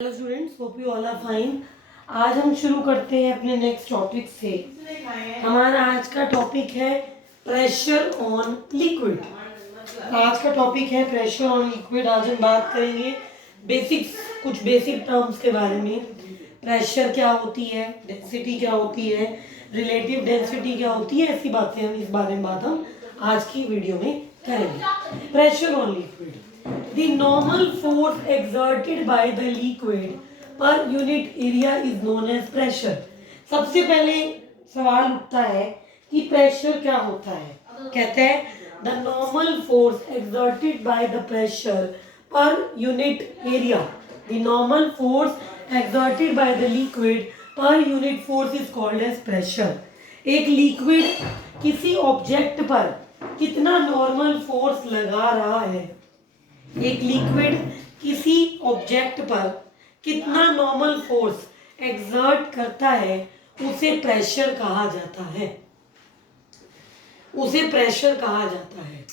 Hello students, hope you all are fine. आज हम शुरू करते हैं अपने नेक्स्ट टॉपिक से। हमारा आज का टॉपिक है प्रेशर ऑन लिक्विड। आज का टॉपिक है प्रेशर ऑन लिक्विड। आज हम बात करेंगे कुछ बेसिक टर्म्स के बारे में। प्रेशर क्या होती है, डेंसिटी क्या होती है, रिलेटिव डेंसिटी क्या होती है, ऐसी बातें हम इस बारे में बात हम आज की वीडियो में करेंगे। Pressure on liquid, the normal force exerted by the liquid per unit area is known as pressure। सबसे पहले सवाल उठता है कि प्रेशर क्या होता है। कहते हैं the normal force exerted by the pressure per unit area, the normal force exerted by the liquid per unit force is called as pressure। एक लिक्विड किसी ऑब्जेक्ट पर कितना नॉर्मल फोर्स लगा रहा है, एक लिक्विड किसी ऑब्जेक्ट पर कितना नॉर्मल फोर्स एक्सर्ट करता है, उसे प्रेशर कहा जाता है। उसे प्रेशर कहा जाता है।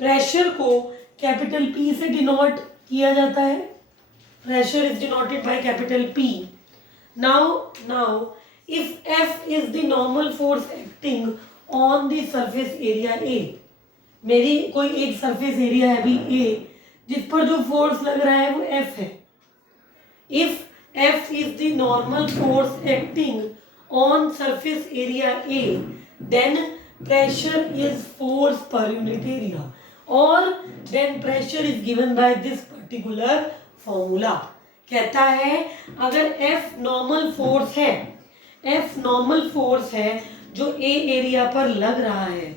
प्रेशर को कैपिटल पी से डिनोट किया जाता है। Pressure is denoted by capital P. Now if F is the normal force acting on the surface area A, मेरी कोई एक सरफेस एरिया है अभी ए, जिस पर जो फोर्स लग रहा है वो F है। If F is the normal force acting on surface area A, then pressure is force per unit area, और then pressure is given by this particular formula. कहता है अगर F नॉर्मल फोर्स है, F नॉर्मल फोर्स है जो A area पर लग रहा है,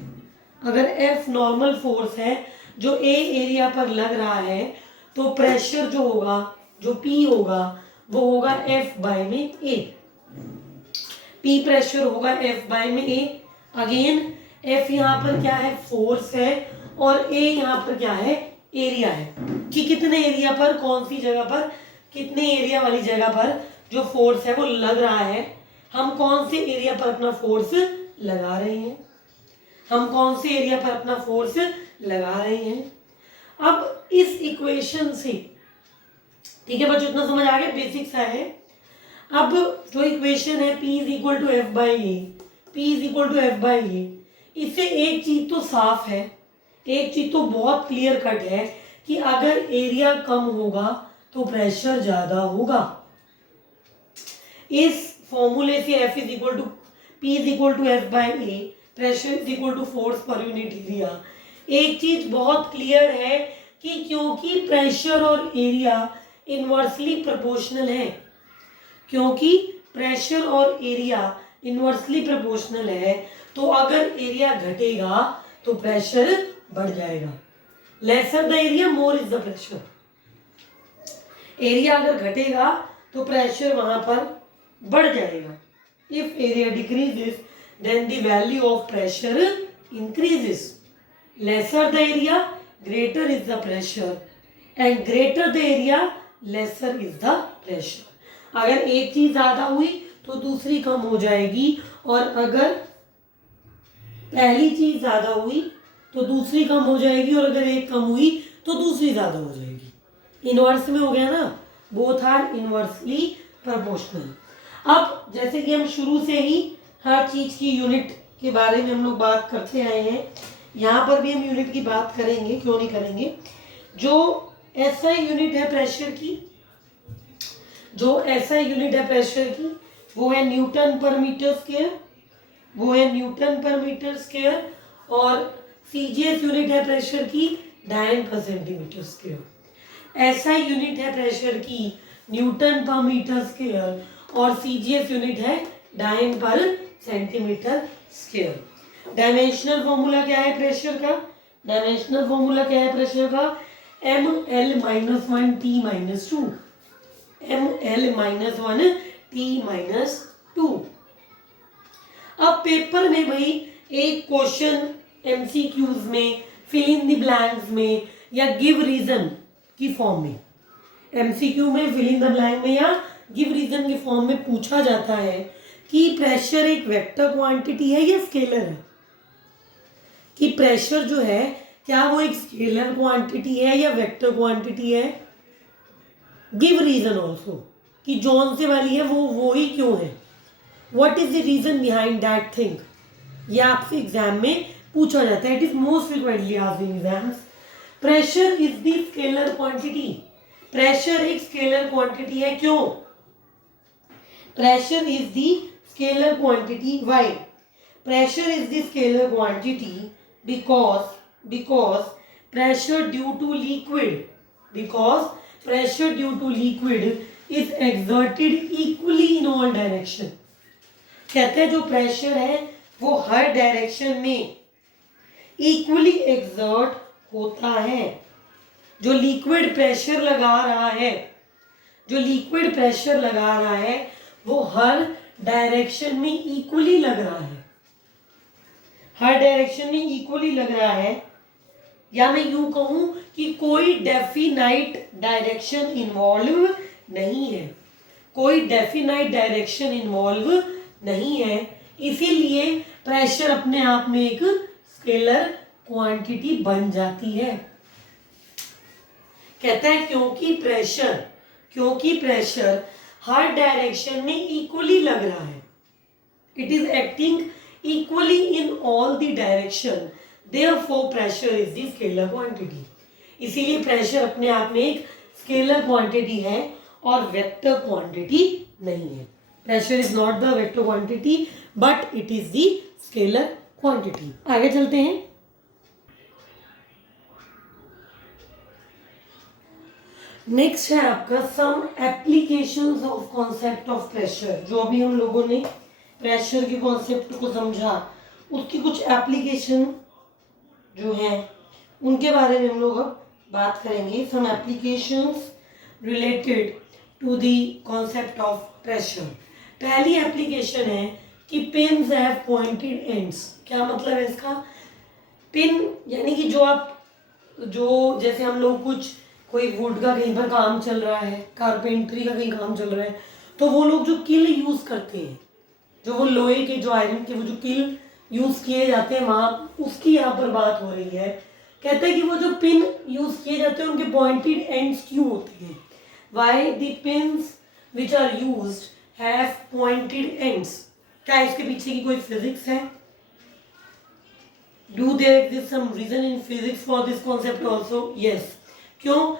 अगर F नॉर्मल फोर्स है जो ए एरिया पर लग रहा है, तो प्रेशर जो होगा, जो पी होगा, वो होगा एफ बाय में ए। पी प्रेशर होगा एफ बाय में ए। अगेन एफ यहाँ पर क्या है, फोर्स है, और ए यहाँ पर क्या है, एरिया है, कि कितने एरिया पर, कौन सी जगह पर, कितने एरिया वाली जगह पर जो फोर्स है वो लग रहा है। हम कौन से एरिया पर अपना फोर्स लगा रहे हैं, हम कौन से एरिया पर अपना फोर्स लगा रहे हैं। अब इस इक्वेशन से, ठीक है बच्चों, इतना समझ आ गया, बेसिक सा है। अब जो इक्वेशन है P is equal to F by A, P is equal to F by A, इससे एक चीज तो साफ है, एक चीज तो बहुत क्लियर कट है कि अगर एरिया कम होगा तो प्रेशर ज्यादा होगा। इस फॉर्मूले से F is equal to P is equal to F by A, pressure is equal to force per unit area. एक चीज बहुत क्लियर है कि क्योंकि प्रेशर और एरिया इनवर्सली प्रोपोर्शनल है, क्योंकि प्रेशर और एरिया इनवर्सली प्रोपोर्शनल है, तो अगर एरिया घटेगा तो प्रेशर बढ़ जाएगा। Lesser the area more is the pressure. Area अगर घटेगा तो प्रेशर वहां पर बढ़ जाएगा। If area decreases then the value of pressure increases। lesser the area, greater is the pressure, and greater the area, lesser is the pressure। अगर एक चीज ज्यादा हुई तो दूसरी कम हो जाएगी, और अगर पहली चीज ज्यादा हुई तो दूसरी कम हो जाएगी, और अगर एक कम हुई तो दूसरी ज्यादा हो जाएगी। इनवर्स में हो गया ना, बोथ आर इनवर्सली प्रोपोर्शनल। अब जैसे कि हम शुरू से ही हर चीज की यूनिट के बारे में हम लोग बात करते आए हैं, यहाँ पर भी हम यूनिट की बात करेंगे, क्यों नहीं करेंगे। जो एसआई यूनिट है प्रेशर की, जो एसआई यूनिट है प्रेशर की, वो है न्यूटन पर मीटर स्क्वायर, वो है न्यूटन पर मीटर स्क्वायर, और सीजीएस यूनिट है प्रेशर की डायन पर सेंटीमीटर स्क्वायर। एसआई यूनिट है प्रेशर की न्यूटन पर मीटर स्क्वायर, और सीजीएस यूनिट है डायन पर सेंटीमीटर स्क्वायर। डायमेंशनल फॉर्मूला क्या है प्रेशर का, डायमेंशनल फॉर्मूला क्या है प्रेशर का, M L minus one T minus two, M L minus one T minus two. अब पेपर में भाई एक क्वेश्चन एमसीक्यूज में, फिल इन द ब्लैंक्स में, या गिव रीजन की फॉर्म में, एमसीक्यू में फिल इन द ब्लैंक में या गिव रीजन की फॉर्म में पूछा जाता है कि प्रेशर एक वेक्टर क्वांटिटी है या स्केलर है, कि प्रेशर जो है क्या वो एक स्केलर क्वांटिटी है या वेक्टर क्वांटिटी है। गिव रीजन ऑल्सो, कि जॉन से वाली है वो ही क्यों है, what is the reason behind that thing, ये आपसे एग्जाम में पूछा जाता है. It is most frequently asked in exams. Pressure is the scalar quantity. Pressure एक स्केलर क्वांटिटी है. क्यों? Pressure is the scalar quantity. Why? Pressure is the scalar quantity because pressure due to liquid is exerted equally in all direction. कहते हैं जो pressure है वो हर direction में equally exert होता है. जो लिक्विड प्रेशर लगा रहा है वो हर डायरेक्शन में इक्वली लग रहा है. या मैं यूं कहूं कि कोई डेफिनाइट डायरेक्शन इन्वॉल्व नहीं है. इसीलिए प्रेशर अपने आप में एक स्केलर क्वांटिटी बन जाती है. कहता है क्योंकि प्रेशर हर डायरेक्शन में इक्वली लग रहा है. It is acting equally in all the direction, therefore pressure is the scalar quantity. इसीलिए प्रेशर अपने आप में एक स्केलर क्वांटिटी है और वेक्टर क्वांटिटी नहीं है. Pressure is not the vector quantity but it is the scalar quantity. आगे चलते हैं. नेक्स्ट है आपका some applications of concept of pressure. जो अभी हम लोगों ने प्रेशर के कॉन्सेप्ट को समझा उसकी कुछ एप्लीकेशन जो है उनके बारे में हम लोग अब बात करेंगे. Some applications related to the concept of pressure. पहली एप्लीकेशन है कि पिन्स हैव पॉइंटेड एंड्स. क्या मतलब है इसका? पिन यानी कि जो जैसे हम लोग कोई वुड का कहीं पर काम चल रहा है, कारपेंट्री का कहीं काम चल रहा है, तो वो लोग जो किल यूज़ करते हैं, जो वो लोहे के जो आयरन के वो जो किल यूज़ किए जाते हैं वहाँ उसकी यहाँ पर बात हो रही है. कहते हैं कि वो जो पिन यूज़ किए जाते हैं उनके पॉइंटेड एंड्स क्यों होते हैं. Why the pins which are used have pointed ends. क्या इसके पीछे की कोई फिजिक्स है? Do there exist some reason in physics for this concept also? Yes. क्यों?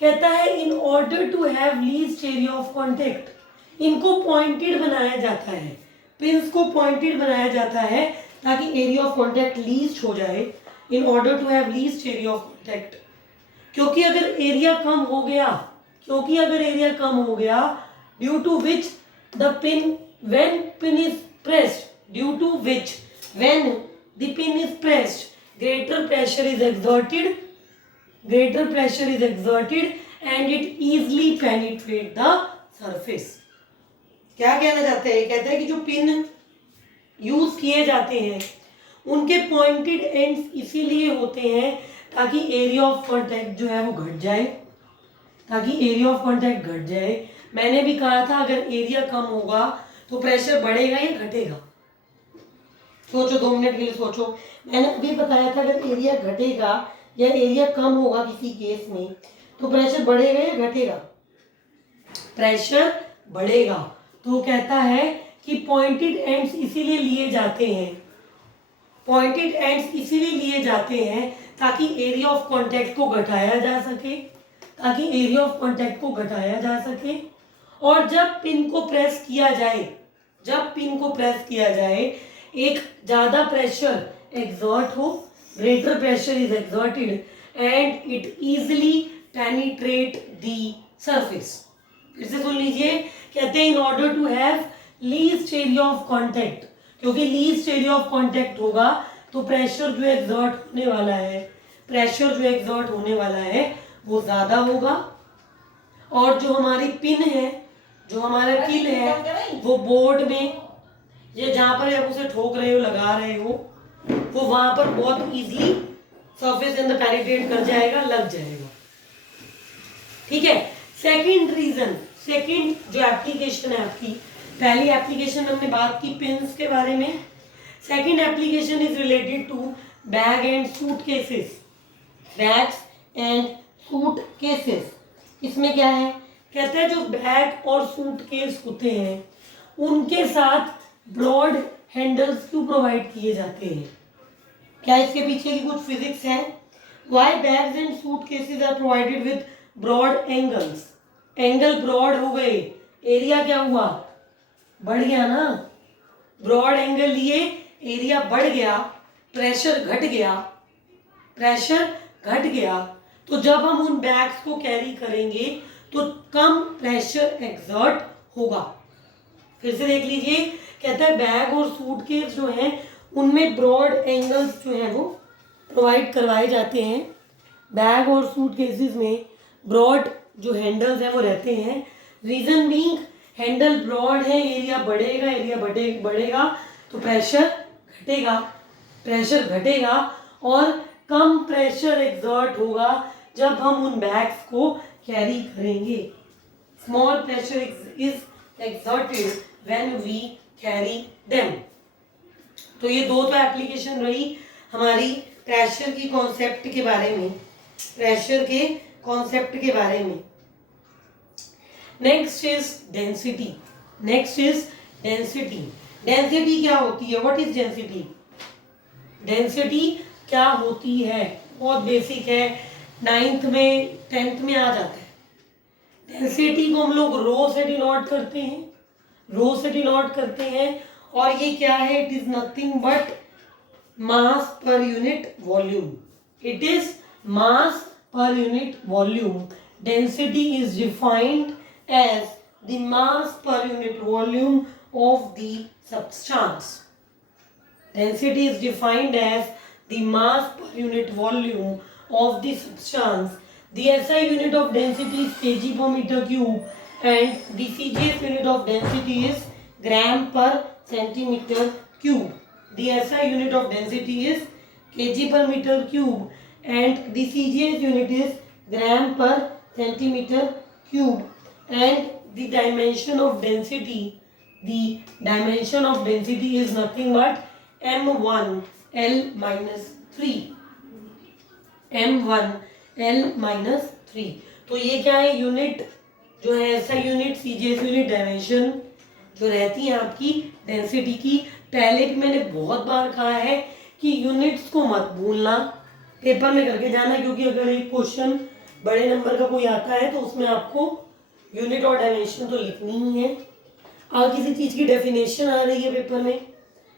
कहता है in order to have least area of contact. इनको पॉइंटेड बनाया जाता है, पिन्स को पॉइंटेड बनाया जाता है ताकि एरिया ऑफ कॉन्टेक्ट लीस्ट हो जाए. In order to have least area of contact. क्योंकि अगर एरिया कम हो गया due to which the pin when pin is pressed, due to which when the pin is pressed greater pressure is exerted and it easily penetrate the surface. क्या कहना चाहते हैं? कहते हैं कि जो पिन यूज किए जाते हैं उनके पॉइंटेड एंड्स इसीलिए होते हैं ताकि एरिया ऑफ कांटेक्ट जो है वो घट जाए. मैंने भी कहा था अगर एरिया कम होगा तो प्रेशर बढ़ेगा या घटेगा. सोचो 2 मिनट के लिए सोचो. मैंने अभी बताया था अगर एरिया घटेगा या एरिया कम होगा किसी केस में तो प्रेशर बढ़ेगा या घटेगा? प्रेशर बढ़ेगा. तो कहता है कि पॉइंटेड एंड्स इसीलिए लिए जाते हैं ताकि एरिया ऑफ कांटेक्ट को घटाया जा सके. और जब पिन को प्रेस किया जाए एक ज़्यादा प्रेशर एग्जर्ट हो, greater pressure is exerted and it easily penetrate the surface. फिर से सुन लीजिए. कहते हैं in order to have least area of contact. क्योंकि लीस्ट एरिया ऑफ कांटेक्ट होगा तो प्रेशर जो एग्जर्ट होने वाला है वो ज़्यादा होगा. और जो हमारी पिन है, जो हमारा किल है, वो बोर्ड में ये जहाँ पर आप उसे ठोक रहे हो, लगा रहे हो, वो वहाँ पर बहुत इजीली सरफेस के अंदर पेनिट्रेट कर जाएगा, लग जाएगा. ठीक है. सेकंड जो एप्लीकेशन है आपकी, पहली एप्लीकेशन हमने बात की पिन्स के बारे में. Second application is related to bag and suitcases. इसमें क्या है? कहते हैं जो बैग और सूटकेस होते हैं उनके साथ ब्रॉड हैंडल्स क्यों प्रोवाइड किए जाते हैं? क्या इसके पीछे की कुछ फिजिक्स है? Why bags and suitcases are provided with broad angles? Angle broad हो गए, एरिया क्या हुआ? बढ़ गया ना। ब्रॉड एंगल लिए, एरिया बढ़ गया, प्रेशर घट गया, प्रेशर घट गया। तो जब हम उन बैग्स को कैरी करेंगे तो कम प्रेशर एक्सर्ट होगा। फिर से देख लीजिए, कहता है बैग और सूटकेस जो है उनमें ब्रॉड एंगल्स जो है वो प्रोवाइड करवाए जाते हैं। बैग और सूटकेसेस में ब्रॉड जो हैंडल्स हैं वो रहते हैं। रीजन बीइंग, हैंडल ब्रॉड है, एरिया बढ़ेगा, एरिया बढ़ेगा तो प्रेशर घटेगा, प्रेशर घटेगा और कम प्रेशर एक्सर्ट होगा जब हम उन बैग्स को कैरी करेंगे। Small pressure is exerted when we carry them। तो ये दो तो एप्लीकेशन रही हमारी प्रेशर की कॉन्सेप्ट के बारे में, प्रेशर के कॉन्सेप्ट के बारे में। Next is density. Next is density. Density क्या होती है? What is density? डेंसिटी क्या होती है? बहुत बेसिक है, 9th में 10th में आ जाता है। डेंसिटी को हम लोग रो से डिनोट करते हैं, रो से डिनोट करते हैं और ये क्या है? It is nothing but mass per unit volume. It is mass per unit volume. Density is defined as the mass per unit volume of the substance. Density is defined as the mass per unit volume of the substance. The SI unit of density is kg per meter cube and the CGS unit of density is gram per centimeter cube. The SI unit of density is kg per meter cube and the CGS unit is gram per centimeter cube and the dimension of density is nothing but m1 L minus 3, m1 L minus 3। तो ये क्या है? Unit जो है ऐसा unit, CGS unit, dimension जो रहती है आपकी डेंसिटी की। पहले भी मैंने बहुत बार कहा है कि यूनिट्स को मत भूलना, पेपर में करके जाना, क्योंकि अगर एक क्वेश्चन बड़े नंबर का कोई आता है तो उसमें आपको यूनिट और डायमेंशन तो लिखनी ही है। अगर किसी चीज़ की डेफिनेशन आ रही है पेपर में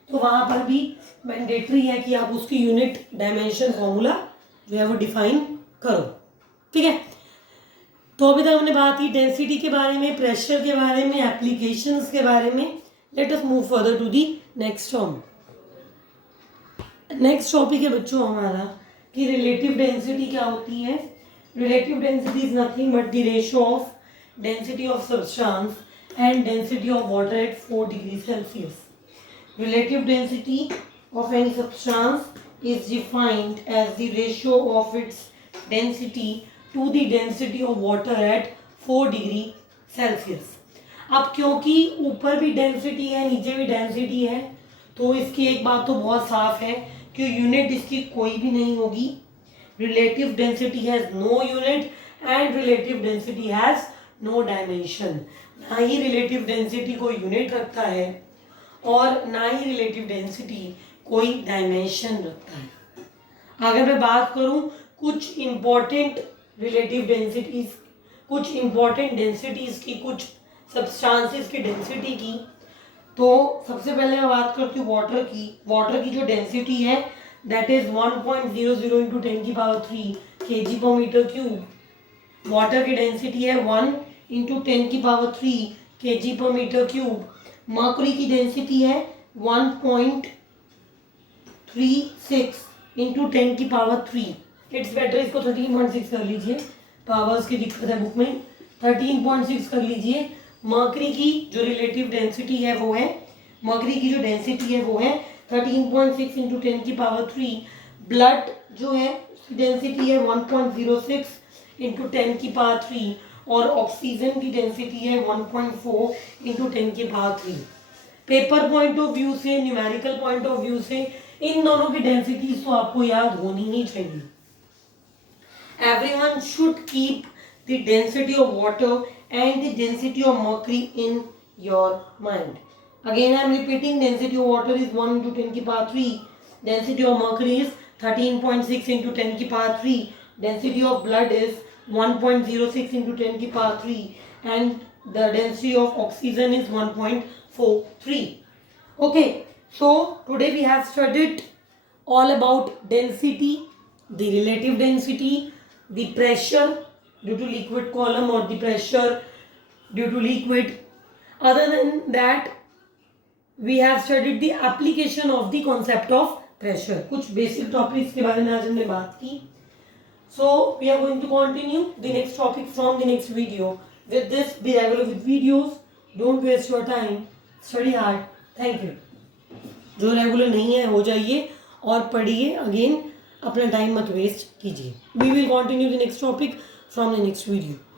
तो वहाँ पर भी मैंडेटरी है कि आप उसकी यूनिट, डायमेंशन, फॉर्मूला जो है वो डिफाइन करो। ठीक है, तो अभी तक हमने बात की डेंसिटी के बारे में, प्रेशर के बारे में, एप्लीकेशंस के बारे में। Let us move further to the next term. Next topic है बच्चों हमारा कि रिलेटिव डेंसिटी क्या होती है। Relative density is nothing but the ratio of density of substance and density of water at 4 degree Celsius. Relative density of any substance is defined as the ratio of its density to the density of water at 4 degree Celsius। अब क्योंकि ऊपर भी density है, नीचे भी density है, तो इसकी एक बात तो बहुत साफ है कि यूनिट इसकी कोई भी नहीं होगी। Relative density has no unit and relative density has no dimension. ना ही रिलेटिव डेंसिटी कोई यूनिट रखता है और ना ही रिलेटिव डेंसिटी कोई डायमेंशन रखता है। अगर मैं बात करूं कुछ इम्पॉर्टेंट रिलेटिव डेंसिटीज, कुछ इम्पॉर्टेंट डेंसिटीज की, कुछ सब्सटेंसेस की डेंसिटी की, तो सबसे पहले मैं बात करती हूँ वाटर की। वाटर की जो डेंसिटी है दैट इज 1.00 इंटू 10 की पावर 3 kg पर मीटर क्यूब। वाटर की डेंसिटी है 1 इंटू 10 की पावर 3 kg पर मीटर क्यूब। मर्क्यूरी की डेंसिटी है 1.36 इंटू 10 की पावर 3। इट्स बेटर इसको 13.6 कर लीजिए, पावर्स की दिक्कत है बुक में, 13.6 कर लीजिए। मर्क्यूरी की जो रिलेटिव डेंसिटी है वो है, मर्क्यूरी की जो डेंसिटी है वो है 13.6 इंटू 10 की पावर 3। ब्लड जो है डेंसिटी है 1.06 इंटू 10 की पावर 3 और ऑक्सीजन की डेंसिटी है 1.4 इंटू 10 की power 3। Paper point of view से, न्यूमेरिकल पॉइंट ऑफ व्यू से इन दोनों की डेंसिटीज तो आपको याद होनी ही चाहिए। Everyone should keep the density of water and the density of mercury in your mind. Again I am repeating, density of water is 1 into 10 की power 3, density of mercury is 13.6 into 10 की power 3, density of blood is 1.06 into 10 की power 3, and the density of oxygen is 1.43. Okay, so today we have studied all about density, the relative density, the pressure due to liquid column or the pressure due to liquid. Other than that, we have studied the application of the concept of pressure. कुछ basic topics के बारे में आज हमने बात की. So we are going to continue the next topic from the next video. With this, be regular with videos. Don't waste your time. Study hard. Thank you. जो regular नहीं है हो जाइए और पढ़िए. अगेन अपना टाइम मत वेस्ट कीजिए. We will continue the next topic from the next video.